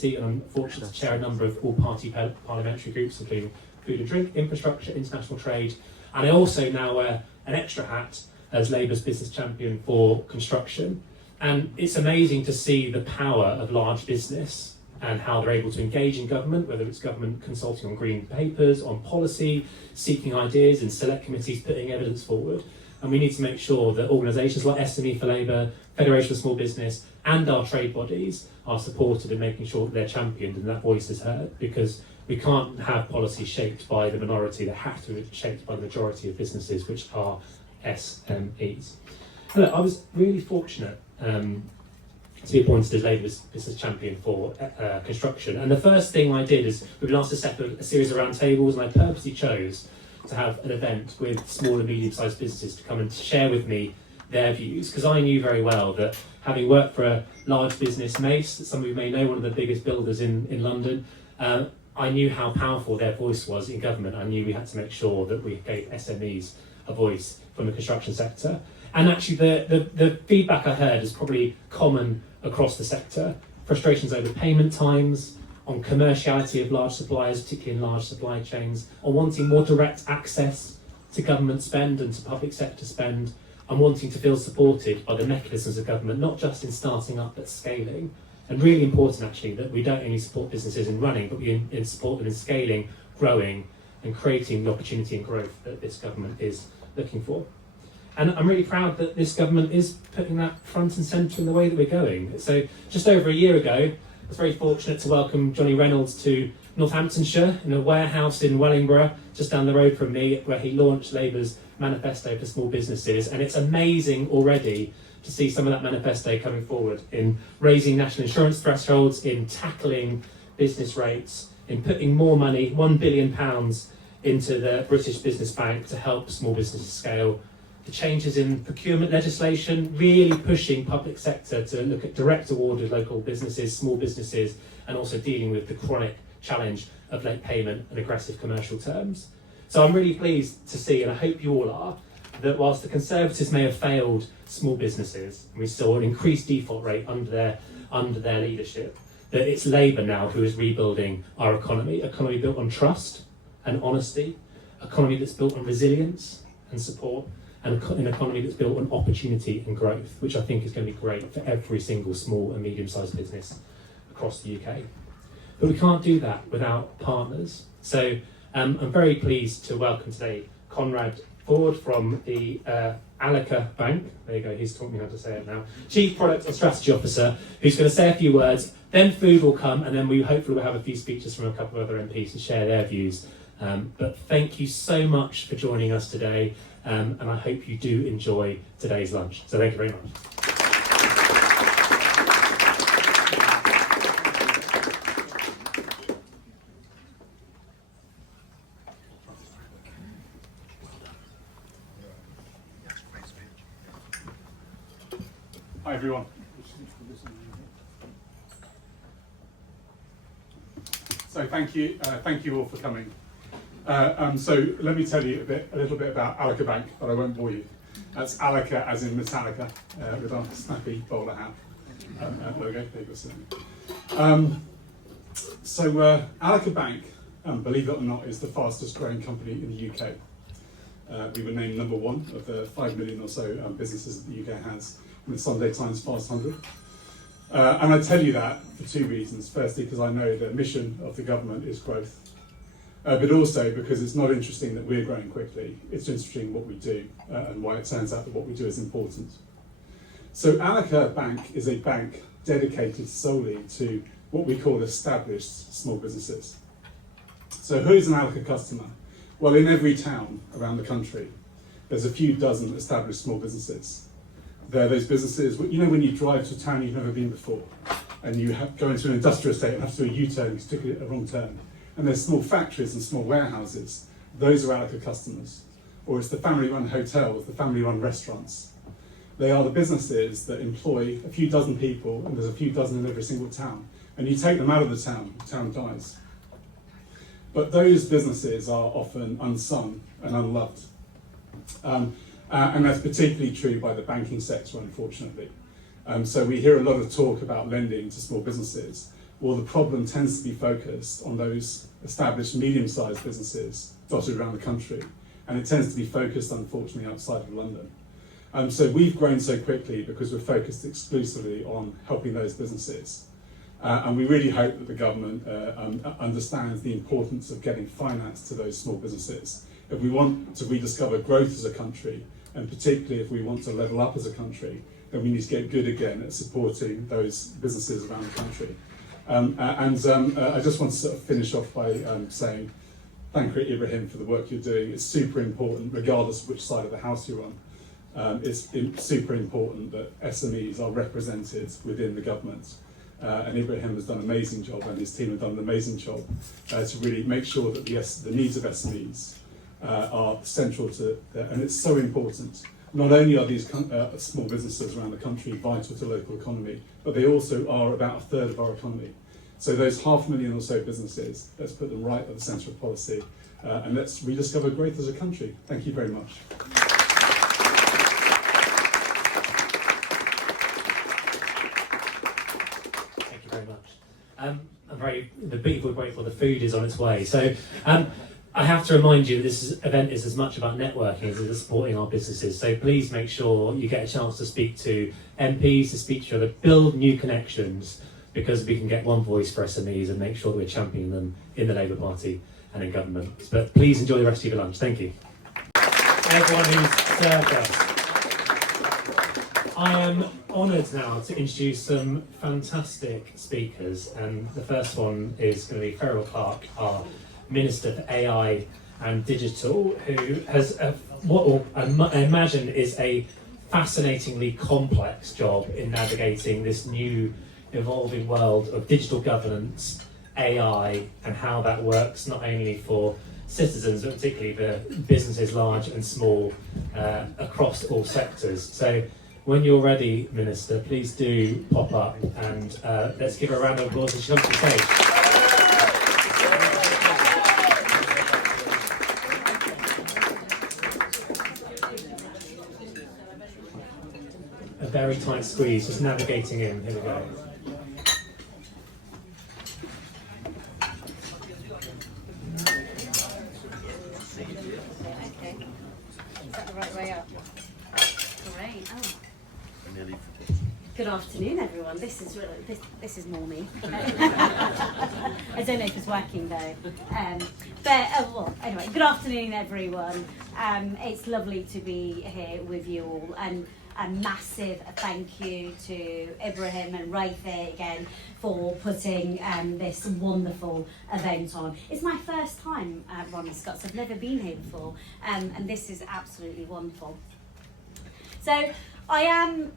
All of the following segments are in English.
committee, and I'm fortunate to chair a number of all-party parliamentary groups, including food and drink, infrastructure, international trade, and I also now wear an extra hat as Labour's business champion for construction. And it's amazing to see the power of large business and how they're able to engage in government, whether it's government consulting on green papers, on policy, seeking ideas in select committees, putting evidence forward. And we need to make sure that organisations like SM4Labor, Federation of Small Business, and our trade bodies are supported in making sure that they're championed and that voice is heard, because we can't have policy shaped by the minority. They have to be shaped by the majority of businesses, which are SMEs. And look, I was really fortunate to be appointed as Labour's business champion for construction. And the first thing I did is we've been asked to set up a series of roundtables, and I purposely chose to have an event with small and medium-sized businesses to come and share with me their views, because I knew very well that having worked for a large business, Mace, that some of you may know, one of the biggest builders in London, I knew how powerful their voice was in government. I knew we had to make sure that we gave SMEs a voice from the construction sector. And actually the feedback I heard is probably common across the sector. Frustrations over payment times, on commerciality of large suppliers, particularly in large supply chains, on wanting more direct access to government spend and to public sector spend, and wanting to feel supported by the mechanisms of government, not just in starting up but scaling. And really important actually that we don't only support businesses in running, but we support them in scaling, growing, and creating the opportunity and growth that this government is looking for. And I'm really proud that this government is putting that front and centre in the way that we're going. So just over a year ago, I was very fortunate to welcome Johnny Reynolds to Northamptonshire in a warehouse in Wellingborough, just down the road from me, where he launched Labour's manifesto for small businesses. And it's amazing already to see some of that manifesto coming forward in raising national insurance thresholds, in tackling business rates, in putting more money, £1 billion into the British Business Bank to help small businesses scale. The changes in procurement legislation, really pushing public sector to look at direct award of local businesses, small businesses, and also dealing with the chronic challenge of late payment and aggressive commercial terms. So I'm really pleased to see, and I hope you all are, that whilst the Conservatives may have failed small businesses, and we saw an increased default rate under their leadership, that it's Labour now who is rebuilding our economy built on trust and honesty, economy that's built on resilience and support, and an economy that's built on opportunity and growth, which I think is going to be great for every single small and medium-sized business across the UK. But we can't do that without partners. So I'm very pleased to welcome today Conrad Ford from the Alaka Bank. There you go, he's taught me how to say it now. Chief Product and Strategy Officer, who's going to say a few words, then food will come, and then we hopefully will have a few speeches from a couple of other MPs to share their views. But thank you so much for joining us today, and I hope you do enjoy today's lunch. So thank you very much. Hi everyone. So thank you all for coming. So let me tell you a little bit about Alaka Bank, but I won't bore you. That's Alaka as in Metallica, with our snappy bowler hat logo. There you go. So Alaka Bank, believe it or not, is the fastest growing company in the UK. We were named number one of the 5 million or so businesses that the UK has in the Sunday Times Fast 100. And I tell you that for two reasons. Firstly, because I know the mission of the government is growth, but also because it's not interesting that we're growing quickly. It's interesting what we do and why it turns out that what we do is important. So Alaka Bank is a bank dedicated solely to what we call established small businesses. So who is an Alaka customer? Well, in every town around the country, there's a few dozen established small businesses. They're those businesses, you know, when you drive to a town you've never been before, and you go into an industrial estate and have to do a U-turn because you took a wrong turn, and there's small factories and small warehouses. Those are Alaka customers. Or it's the family-run hotels, the family-run restaurants. They are the businesses that employ a few dozen people, and there's a few dozen in every single town. And you take them out of the town dies. But those businesses are often unsung and unloved. And that's particularly true by the banking sector, unfortunately. So we hear a lot of talk about lending to small businesses, or the problem tends to be focused on those established medium-sized businesses dotted around the country, and it tends to be focused, unfortunately, outside of London. So we've grown so quickly because we're focused exclusively on helping those businesses. And we really hope that the government understands the importance of getting finance to those small businesses. If we want to rediscover growth as a country, and particularly if we want to level up as a country, then we need to get good again at supporting those businesses around the country. I just want to sort of finish off by saying thank you, Ibrahim, for the work you're doing. It's super important, regardless of which side of the house you're on. It's super important that SMEs are represented within the government. And Ibrahim has done an amazing job, and his team have done an amazing job to really make sure that the needs of SMEs are central to that. And it's so important. Not only are these small businesses around the country vital to the local economy, but they also are about a third of our economy. So those 500,000 or so businesses, let's put them right at the centre of policy, and let's rediscover growth as a country. Thank you very much. Thank you very much. The people are grateful the food is on its way. So I have to remind you that this event is as much about networking as it is supporting our businesses. So please make sure you get a chance to speak to MPs, to speak to each other, build new connections, because we can get one voice for SMEs and make sure that we're championing them in the Labour Party and in government. But please enjoy the rest of your lunch. Thank you. Everyone who's served us. I am honoured now to introduce some fantastic speakers, and the first one is going to be Ferrell Clark, our Minister for AI and Digital, who has what I imagine is a fascinatingly complex job in navigating this new evolving world of digital governance, AI, and how that works not only for citizens but particularly for businesses large and small across all sectors. So when you're ready, Minister, please do pop up, and let's give her a round of applause as she comes to the stage. A very tight squeeze, just navigating in. Here we go. Okay. Is that the right way up? Great. Oh. Good afternoon, everyone. This is more me. I don't know if it's working though. Well, anyway, good afternoon, everyone. It's lovely to be here with you all, and a massive thank you to Ibrahim and Raifeh again for putting this wonderful event on. It's my first time at Ronnie Scott, so I've never been here before, and this is absolutely wonderful. So I am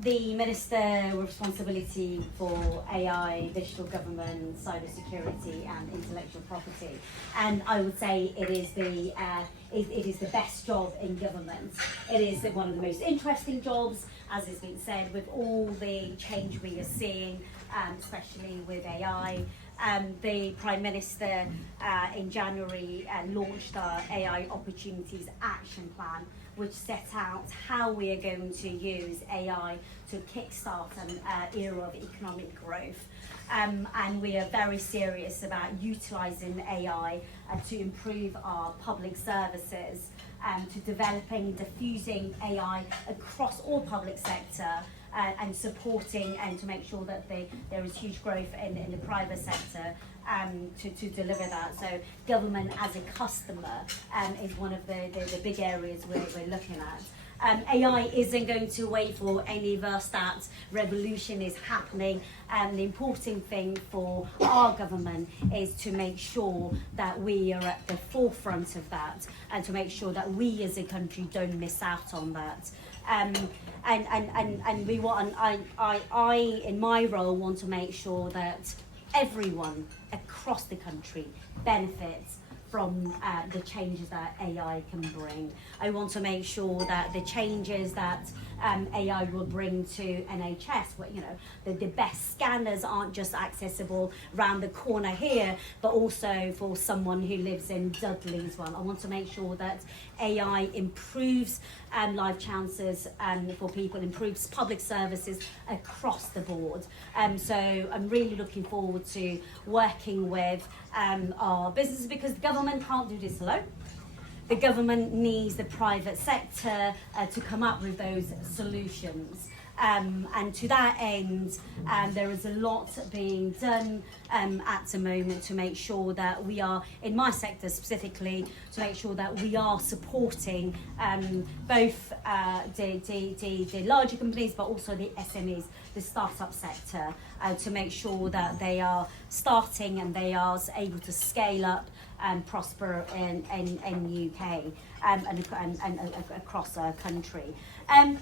the Minister with responsibility for AI, digital government, cybersecurity and intellectual property, and I would say it is the best job in government. It is one of the most interesting jobs, as has been said, with all the change we are seeing, especially with AI. The Prime Minister in January launched our AI Opportunities Action Plan, which sets out how we are going to use AI to kickstart an era of economic growth. And we are very serious about utilising AI to improve our public services, to developing, diffusing AI across all public sector, and supporting and to make sure that there is huge growth in the private sector to deliver that. So government as a customer is one of the big areas we're looking at. AI isn't going to wait for any of us. That revolution is happening, and the important thing for our government is to make sure that we are at the forefront of that, and to make sure that we as a country don't miss out on that. And we want, I in my role want to make sure that everyone across the country benefits from the changes that AI can bring. I want to make sure that the changes that AI will bring to NHS, where the best scanners aren't just accessible round the corner here, but also for someone who lives in Dudley as well. I want to make sure that AI improves life chances for people, improves public services across the board. So I'm really looking forward to working with our businesses, because the government can't do this alone. The government needs the private sector to come up with those solutions. And to that end, there is a lot being done at the moment to make sure that we are, in my sector specifically, to make sure that we are supporting both the larger companies, but also the SMEs, the startup sector, to make sure that they are starting and they are able to scale up and prosper in the UK and across our country. I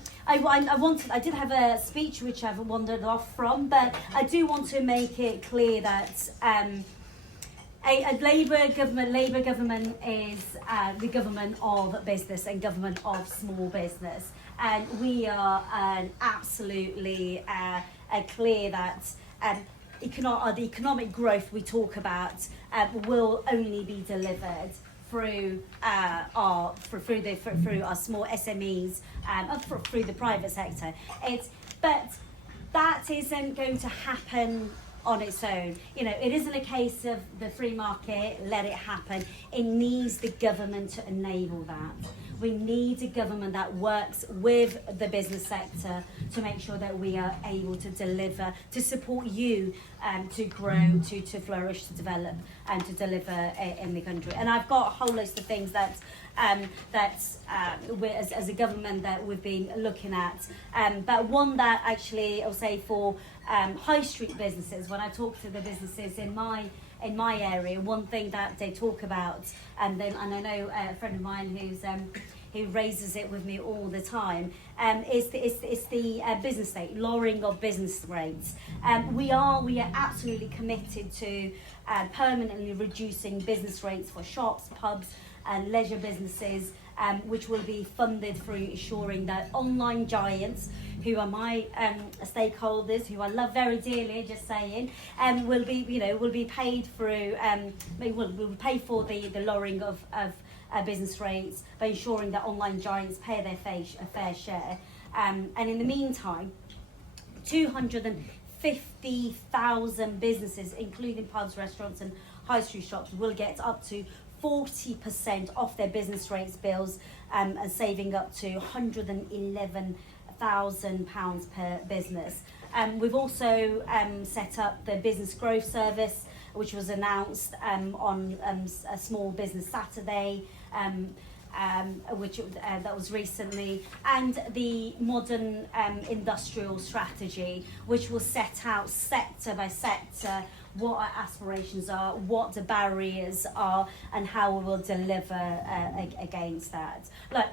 did have a speech which I've wandered off from, but I do want to make it clear that a Labour government is the government of business and government of small business, and we are absolutely clear that the economic growth we talk about will only be delivered through our small SMEs, through the private sector. But that isn't going to happen on its own. It isn't a case of the free market, let it happen. It needs the government to enable that. We need a government that works with the business sector to make sure that we are able to deliver, to support you to grow, to flourish, to develop, and to deliver in the country. And I've got a whole list of things that we, as a government, that we've been looking at. But one that actually, I'll say for high street businesses, when I talk to the businesses in my area, one thing that they talk about, and I know a friend of mine who raises it with me all the time, is the business rate, lowering of business rates. We are absolutely committed to permanently reducing business rates for shops, pubs, and leisure businesses, which will be funded through ensuring that online giants, who are my stakeholders, who I love very dearly, just saying, will be paid through, will pay for the lowering of business rates by ensuring that online giants pay their fair share. And in the meantime, 250,000 businesses, including pubs, restaurants, and high street shops, will get up to 40% off their business rates bills, and saving up to £111,000 per business. We've also set up the Business Growth Service, which was announced on a Small Business Saturday, that was recently, and the Modern Industrial Strategy, which will set out sector by sector what our aspirations are, what the barriers are, and how we will deliver against that. Look,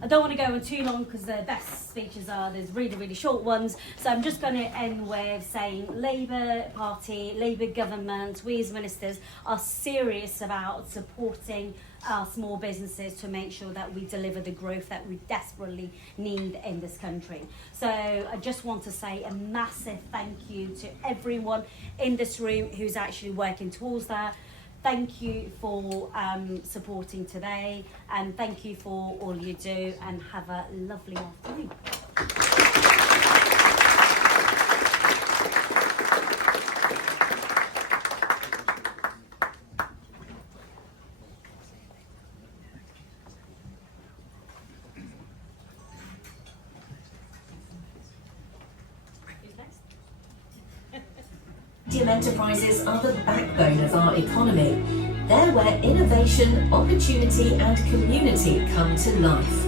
I don't want to go on too long because the best speeches are there's really, really short ones. So I'm just going to end with saying Labour Party, Labour government, we as ministers are serious about supporting our small businesses to make sure that we deliver the growth that we desperately need in this country. So I just want to say a massive thank you to everyone in this room who's actually working towards that. Thank you for supporting today, and thank you for all you do, and have a lovely afternoon. Medium enterprises are the backbone of our economy. They're where innovation, opportunity and community come to life.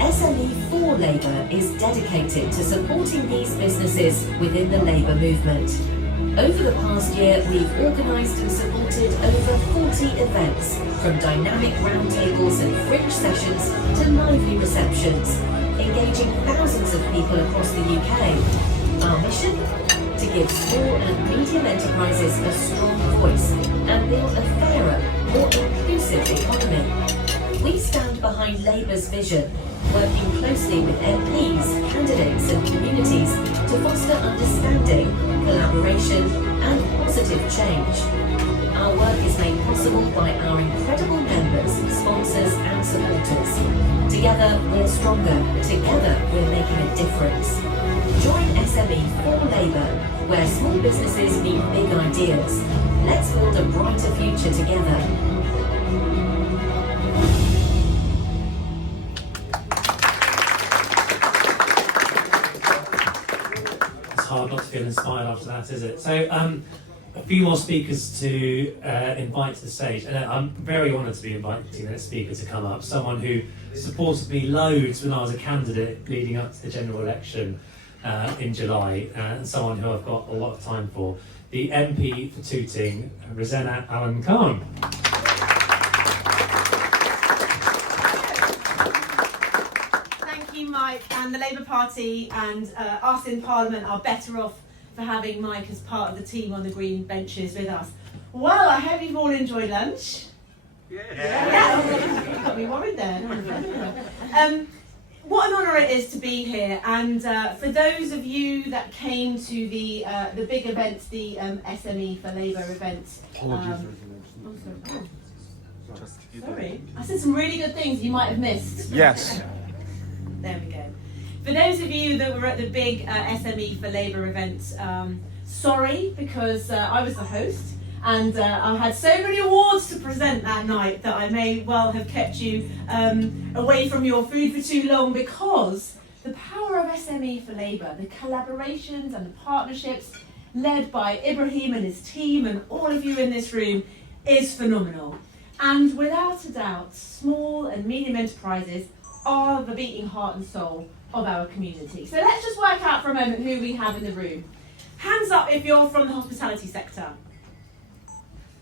SM4Labor is dedicated to supporting these businesses within the labour movement. Over the past year, we've organised and supported over 40 events, from dynamic roundtables and fringe sessions to lively receptions, engaging thousands of people across the UK. Our mission? To give small and medium enterprises a strong voice and build a fairer, more inclusive economy. We stand behind Labour's vision, working closely with MPs, candidates and communities to foster understanding, collaboration and positive change. Our work is made possible by our incredible members, sponsors and supporters. Together we're stronger, together we're making a difference. Join SM4Labor, where small businesses meet big ideas. Let's build a brighter future together. It's hard not to feel inspired after that, is it? So, a few more speakers to invite to the stage, and I'm very honoured to be inviting a speaker to come up, someone who supported me loads when I was a candidate leading up to the general election in July, and someone who I've got a lot of time for, the MP for Tooting, Rosanna Allen Khan. Thank you, Mike, and the Labour Party and us in Parliament are better off for having Mike as part of the team on the green benches with us. Well, I hope you've all enjoyed lunch. Yeah. Got me worried there. What an honour it is to be here, and for those of you that came to the big event, the SM4Labor event. Sorry, I said some really good things you might have missed. Yes. There we go. For those of you that were at the big SM4Labor event, sorry, because I was the host and I had so many awards to present that night that I may well have kept you away from your food for too long, because the power of SM4Labor, the collaborations and the partnerships led by Ibrahim and his team and all of you in this room is phenomenal. And without a doubt, small and medium enterprises are the beating heart and soul of our community. So let's just work out for a moment who we have in the room. Hands up if you're from the hospitality sector.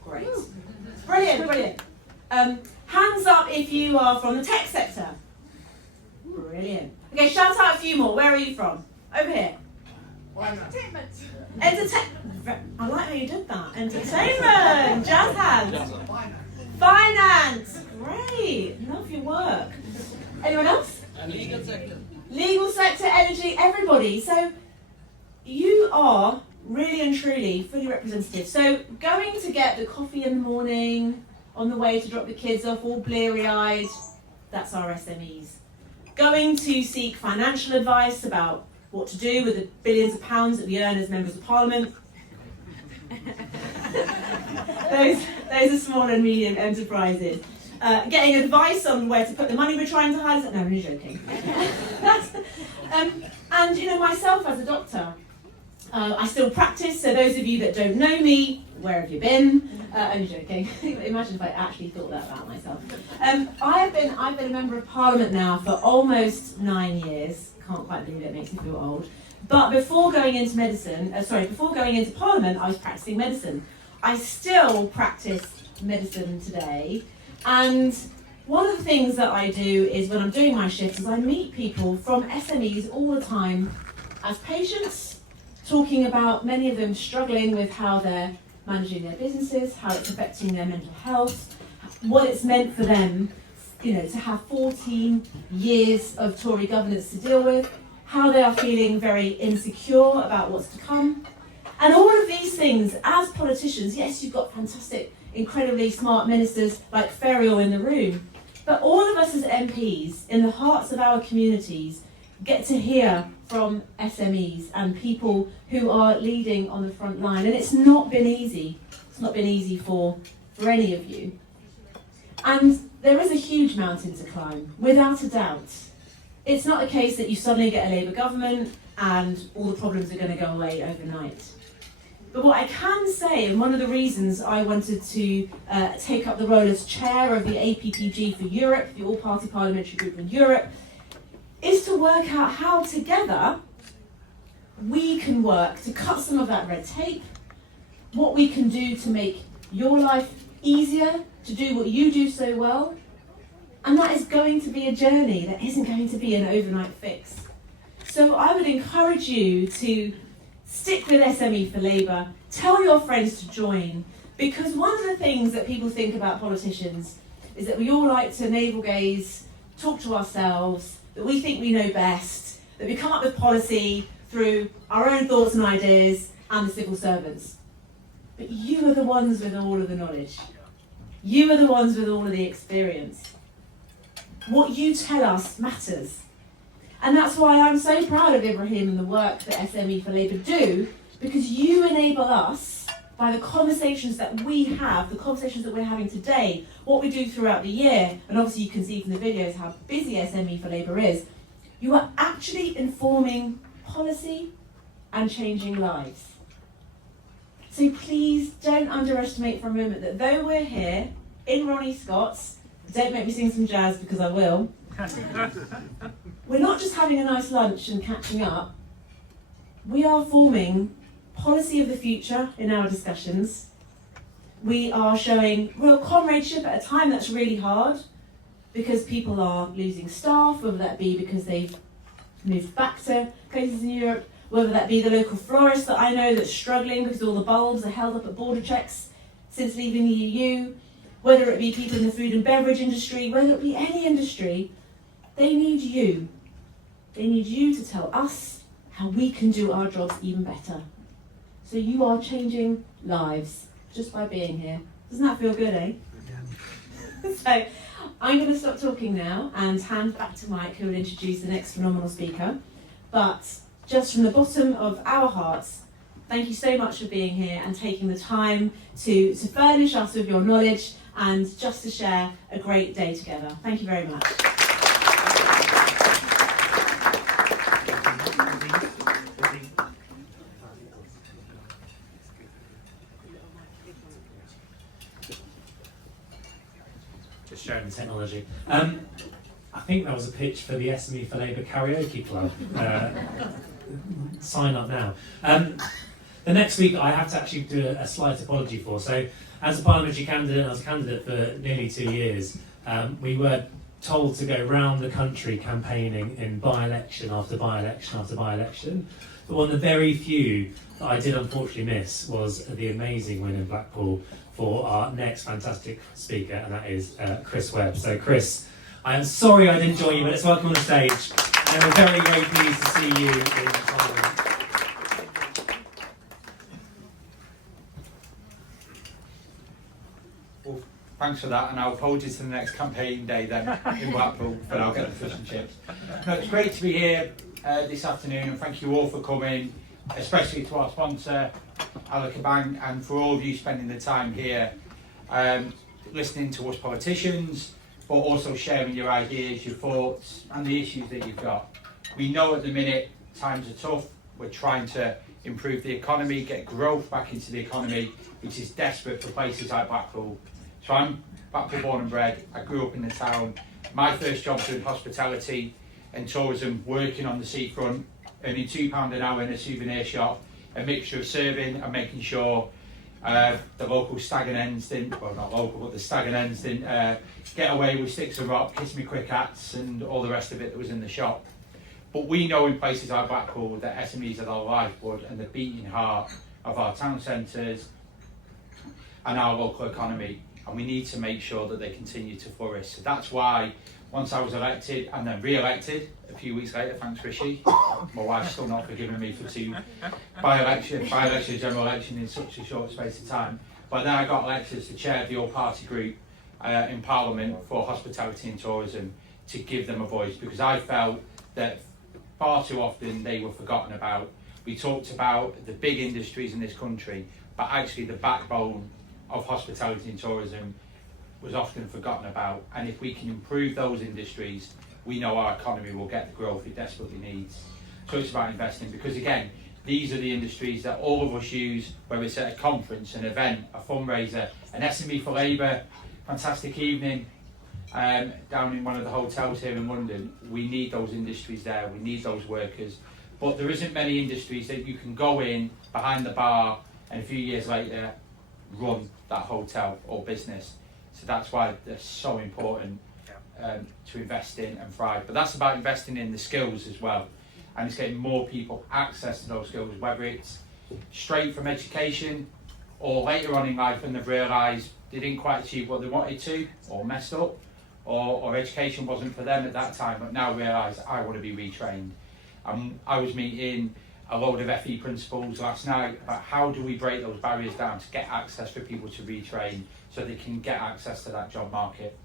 Great. Brilliant, brilliant. Hands up if you are from the tech sector. Brilliant. Okay, shout out a few more. Where are you from? Over here. Entertainment. I like how you did that. Entertainment. Jazz hands. Finance. Great. Love your work. Anyone else? Legal sector. Legal sector, energy, everybody. So you are really and truly fully representative. So going to get the coffee in the morning, on the way to drop the kids off, all bleary-eyed, that's our SMEs. Going to seek financial advice about what to do with the billions of pounds that we earn as members of Parliament. those are small and medium enterprises. Getting advice on where to put the money we're trying to hide. No, I'm only joking. And you know, myself as a doctor, I still practice. So those of you that don't know me, where have you been? Only joking. Imagine if I actually thought that about myself. I've been a member of Parliament now for almost 9 years. Can't quite believe it, makes me feel old. But before going into Parliament, I was practicing medicine. I still practice medicine today. And one of the things that I do is when I'm doing my shifts is I meet people from SMEs all the time as patients, talking about many of them struggling with how they're managing their businesses, how it's affecting their mental health, what it's meant for them, you know, to have 14 years of Tory governance to deal with, how they are feeling very insecure about what's to come. And all of these things, as politicians, yes, you've got fantastic, incredibly smart ministers like Ferriol in the room, but all of us as MPs, in the hearts of our communities, get to hear from SMEs and people who are leading on the front line. And it's not been easy. It's not been easy for any of you. And there is a huge mountain to climb, without a doubt. It's not a case that you suddenly get a Labour government and all the problems are going to go away overnight. But what I can say, and one of the reasons I wanted to take up the role as chair of the APPG for Europe, the All-Party Parliamentary Group in Europe, is to work out how together we can work to cut some of that red tape, what we can do to make your life easier, to do what you do so well. And that is going to be a journey, that isn't going to be an overnight fix. So I would encourage you to stick with SM4Labor, tell your friends to join, because one of the things that people think about politicians is that we all like to navel gaze, talk to ourselves, that we think we know best, that we come up with policy through our own thoughts and ideas and the civil servants. But you are the ones with all of the knowledge. You are the ones with all of the experience. What you tell us matters. And that's why I'm so proud of Ibrahim and the work that SM4Labor do, because you enable us, by the conversations that we have, the conversations that we're having today, what we do throughout the year, and obviously you can see from the videos how busy SM4Labor is, you are actually informing policy and changing lives. So please don't underestimate for a moment that though we're here in Ronnie Scott's, don't make me sing some jazz because I will, we're not just having a nice lunch and catching up, we are forming policy of the future in our discussions. We are showing real comradeship at a time that's really hard because people are losing staff, whether that be because they've moved back to places in Europe, whether that be the local florist that I know that's struggling because all the bulbs are held up at border checks since leaving the EU, whether it be people in the food and beverage industry, whether it be any industry, they need you. They need you to tell us how we can do our jobs even better. So you are changing lives just by being here. Doesn't that feel good, eh? Yeah. So I'm going to stop talking now and hand back to Mike, who will introduce the next phenomenal speaker. But just from the bottom of our hearts, thank you so much for being here and taking the time to furnish us with your knowledge and just to share a great day together. Thank you very much. Just sharing the technology. I think that was a pitch for the SM4Labor Karaoke Club. Sign up now. The next week I have to actually do a slight apology for. So as a parliamentary candidate, I was a candidate for nearly 2 years. We were told to go round the country campaigning in by-election after by-election after by-election. But one of the very few that I did unfortunately miss was the amazing win in Blackpool for our next fantastic speaker, and that is Chris Webb. So Chris, I am sorry I didn't join you, but let's welcome on the stage. And we're very, very pleased to see you in Parliament. Well, thanks for that, and I'll apologize to the next campaign day then in Blackpool, but I'll get the fish and chips. No, it's great to be here this afternoon, and thank you all for coming, especially to our sponsor, Alaka Bank, and for all of you spending the time here listening to us politicians, but also sharing your ideas, your thoughts, and the issues that you've got. We know at the minute times are tough. We're trying to improve the economy, get growth back into the economy, which is desperate for places like Blackpool. So I'm Blackpool born and bred. I grew up in the town. My first job was in hospitality and tourism, working on the seafront, earning £2 an hour in a souvenir shop, a mixture of serving and making sure the local stag and hens didn't, well not local, but the stag and hens didn't get away with sticks of rock, kiss me quick hats and all the rest of it that was in the shop. But we know in places like Blackpool that SMEs are the lifeblood and the beating heart of our town centres and our local economy, and we need to make sure that they continue to flourish. So that's why once I was elected and then re-elected a few weeks later, thanks Rishi, my wife's still not forgiving me for 2 by-election, general election in such a short space of time, but then I got elected as the chair of the all-party group in Parliament for hospitality and tourism to give them a voice, because I felt that far too often they were forgotten about. We talked about the big industries in this country, but actually the backbone of hospitality and tourism was often forgotten about. And if we can improve those industries, we know our economy will get the growth it desperately needs. So it's about investing, because again, these are the industries that all of us use, whether it's at a conference, an event, a fundraiser, an SM4Labor, fantastic evening, down in one of the hotels here in London. We need those industries there, we need those workers, but there isn't many industries that you can go in behind the bar and a few years later run that hotel or business. So that's why they're so important to invest in and thrive. But that's about investing in the skills as well, and it's getting more people access to those skills, whether it's straight from education or later on in life when they've realised they didn't quite achieve what they wanted to, or messed up, or education wasn't for them at that time, but now realise I want to be retrained. I was meeting a load of FE principals last night about how do we break those barriers down to get access for people to retrain so they can get access to that job market.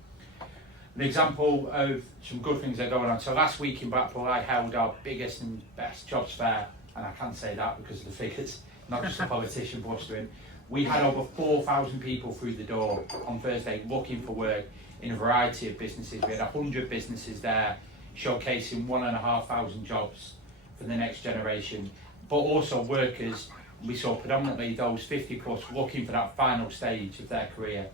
An example of some good things that are going on. So last week in Blackpool, I held our biggest and best jobs fair, and I can say that because of the figures, not just a politician blustering. We had over 4,000 people through the door on Thursday looking for work in a variety of businesses. We had 100 businesses there showcasing 1,500 jobs for the next generation, but also workers. We saw predominantly those 50 plus looking for that final stage of their career.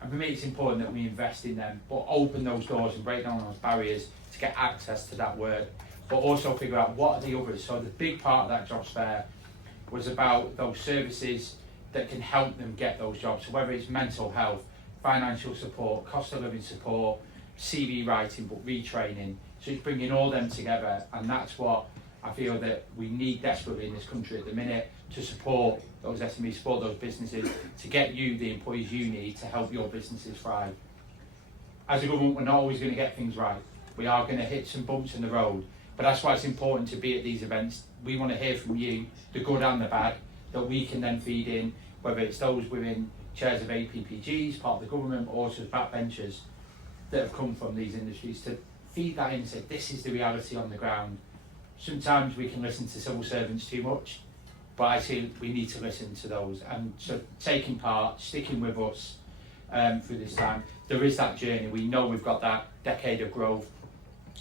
And for me, it's important that we invest in them, but open those doors and break down those barriers to get access to that work, but also figure out what are the others. So the big part of that jobs fair was about those services that can help them get those jobs. So whether it's mental health, financial support, cost of living support, CV writing, but retraining. So it's bringing all them together, and that's what I feel that we need desperately in this country at the minute, to support those SMEs, support those businesses, to get you the employees you need to help your businesses thrive. As a government, we're not always going to get things right. We are going to hit some bumps in the road, but that's why it's important to be at these events. We want to hear from you, the good and the bad, that we can then feed in, whether it's those within chairs of APPGs, part of the government, or also backbenchers that have come from these industries, to feed that in and say, this is the reality on the ground. Sometimes we can listen to civil servants too much, but I see we need to listen to those. And so taking part, sticking with us through this time, there is that journey. We know we've got that decade of growth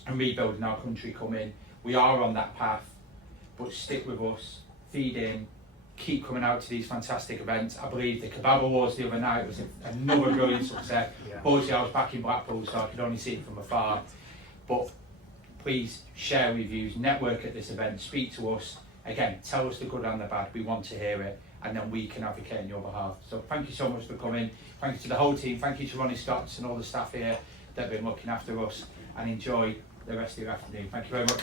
and rebuilding our country coming. We are on that path, but stick with us, feed in, keep coming out to these fantastic events. I believe the Kebab Awards the other night was another brilliant success. Obviously, I was back in Blackpool, so I could only see it from afar. But please share reviews, network at this event, speak to us. Again, tell us the good and the bad. We want to hear it, and then we can advocate on your behalf. So thank you so much for coming. Thank you to the whole team. Thank you to Ronnie Scott and all the staff here that have been looking after us, and enjoy the rest of your afternoon. Thank you very much.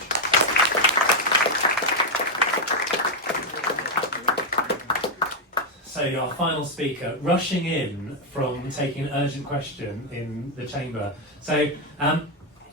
So our final speaker, rushing in from taking an urgent question in the chamber. So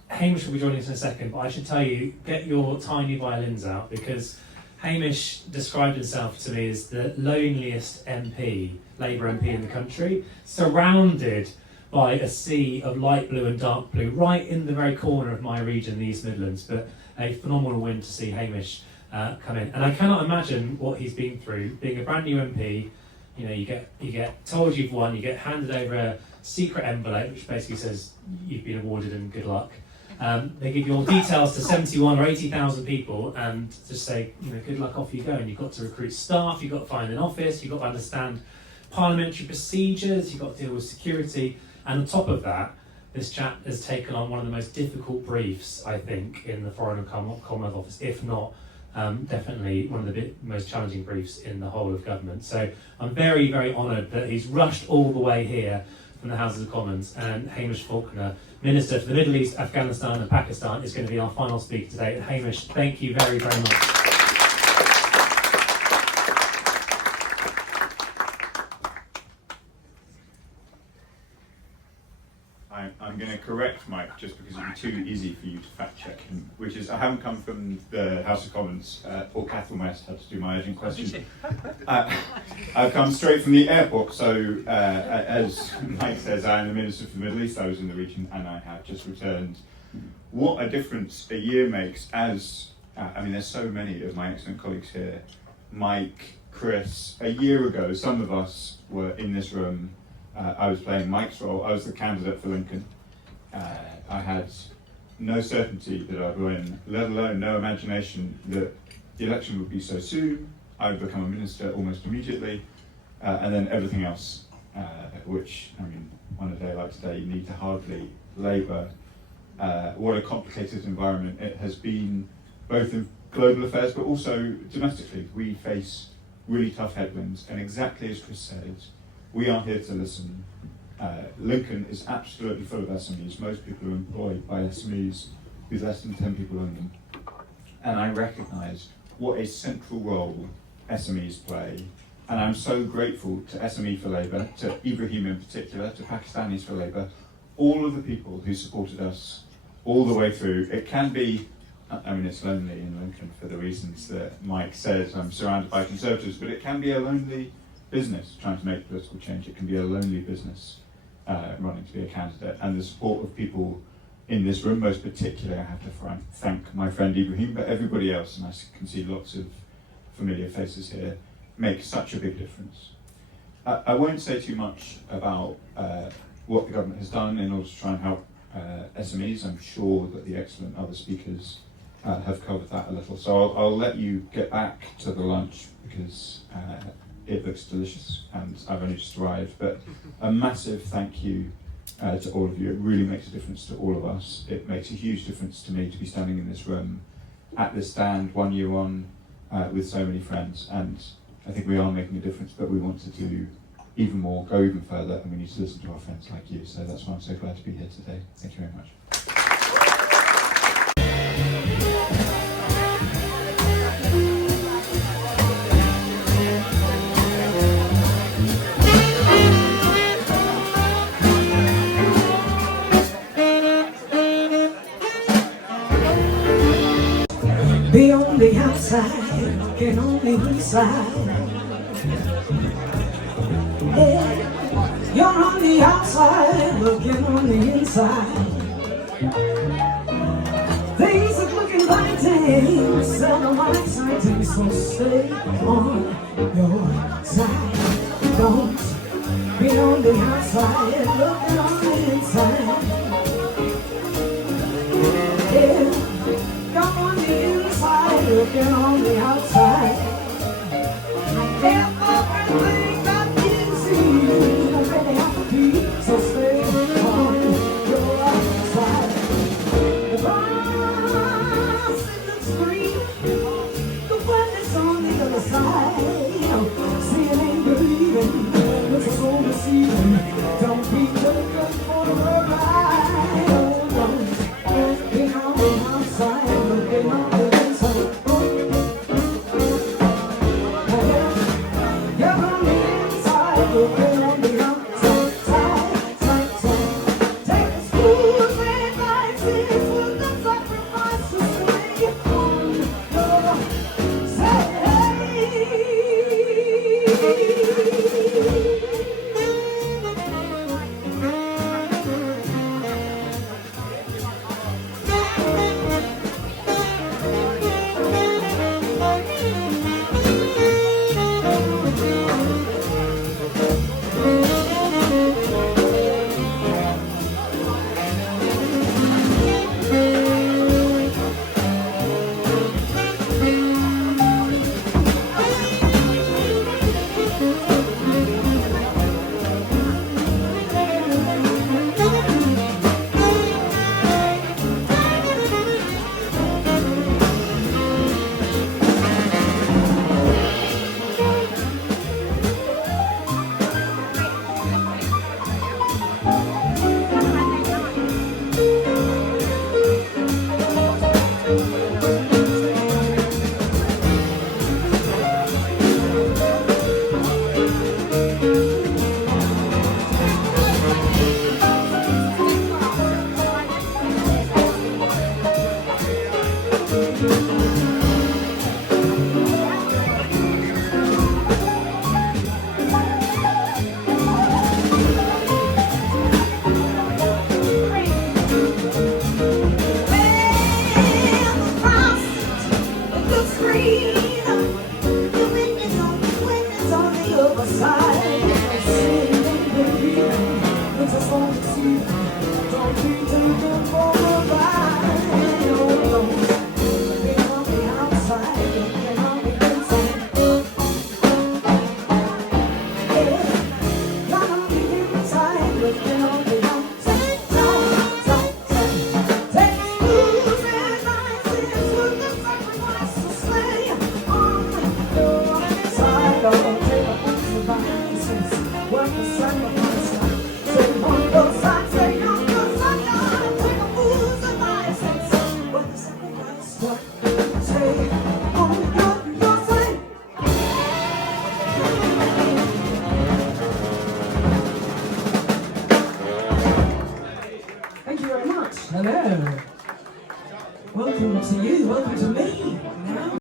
Hamish will be joining us in a second, but I should tell you, get your tiny violins out, because Hamish described himself to me as the loneliest MP, Labour MP in the country, surrounded by a sea of light blue and dark blue, right in the very corner of my region, the East Midlands. But a phenomenal win to see Hamish come in. And I cannot imagine what he's been through, being a brand new MP. You know, you get told you've won, you get handed over a secret envelope which basically says you've been awarded and good luck. They give you all details to 71 or 80,000 people and just say, you know, good luck, off you go. And you've got to recruit staff, you've got to find an office, you've got to understand parliamentary procedures, you've got to deal with security. And on top of that, this chap has taken on one of the most difficult briefs, I think, in the Foreign and Commonwealth Office, if not definitely one of the most challenging briefs in the whole of government. So I'm very, very honoured that he's rushed all the way here from the Houses of Commons, and Hamish Faulkner, Minister for the Middle East, Afghanistan and Pakistan, is going to be our final speaker today. And Hamish, thank you very, very much. I'm going to correct Mike just because it would be too easy for you to fact check him, which is I haven't come from the House of Commons. Poor Catherine West had to do my urgent question. I've come straight from the airport, so as Mike says, I am the Minister for the Middle East. I was in the region and I have just returned. What a difference a year makes as, I mean, there's so many of my excellent colleagues here. Mike, Chris, a year ago, some of us were in this room. I was playing Mike's role. I was the candidate for Lincoln. I had no certainty that I'd win, let alone no imagination that the election would be so soon. I would become a minister almost immediately, and then everything else, which, I mean, on a day like today, you need to hardly labour. What a complicated environment it has been, both in global affairs, but also domestically. We face really tough headwinds, and exactly as Chris said, we are here to listen. Lincoln is absolutely full of SMEs. Most people are employed by SMEs with less than 10 people in them. And I recognise what a central role SMEs play And I'm so grateful to SM4Labor, to Ibrahim in particular, to Pakistanis for Labour, all of the people who supported us all the way through. It can be, I mean, it's lonely in Lincoln for the reasons that Mike says. I'm surrounded by Conservatives, but it can be a lonely business trying to make political change. It can be a lonely business running to be a candidate. And the support of people in this room, most particularly, I have to thank my friend Ibrahim, but everybody else, and I can see lots of familiar faces here, make such a big difference. I won't say too much about what the government has done in order to try and help SMEs. I'm sure that the excellent other speakers have covered that a little. So I'll let you get back to the lunch because it looks delicious and I've only just arrived. But a massive thank you to all of you. It really makes a difference to all of us. It makes a huge difference to me to be standing in this room at this stand 1 year on with so many friends. And I think we are making a difference, but we want to do even more, go even further, and we need to listen to our friends like you. So that's why I'm so glad to be here today. Thank you very much. Be on the outside, get on the inside. Yeah, you're on the outside, looking on the inside. Things are looking inviting, seldom exciting, so stay on your side. Don't be on the outside, looking on the inside. Yeah. Come on the inside, looking on the outside. Everything that you see don't really have to be, so stay on your side. The grass isn't green, the wind is on the other side. Seeing ain't believing, it's so deceiving. Don't be looking for the ride. Oh, don't be on the outside. Scott. Hello. Welcome to you. Welcome to me.